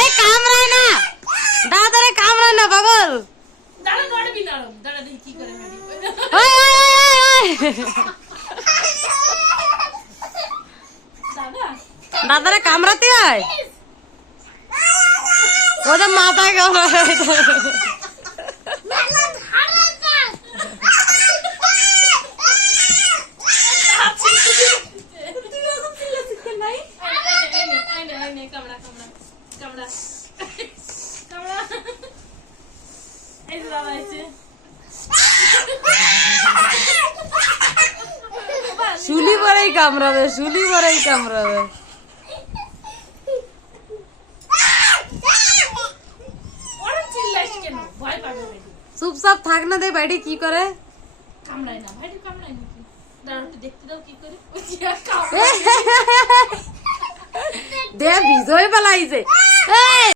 এই কামড়ায় না, দাদারে কামড়ায় না পাগল। দাঁড়া নড়বি না, দাঁড়া দেখি কি করে মেরি। ওই ওই ওই দাদা দাদারে কামড়াতে হয়, ওদের মাথায় কামড়ায়। কামড়া কামড়া কামড়া কামড়া। এই যে দাদা আছে, শুলি পরেই কামড়াবে, শুলি পরেই কামড়াবে। ওরা চিল্লাইস কেন? ভয় পাবে ভাই। চুপচাপ থাক না, দে বাইরে কি করে। কামড়ায় না ভাই, কামড়ায় নাকি? দাঁড়া একটু দেখতে দাও কি করে। ওই যে কামড়ায়। দে বিজয় পালাইছে।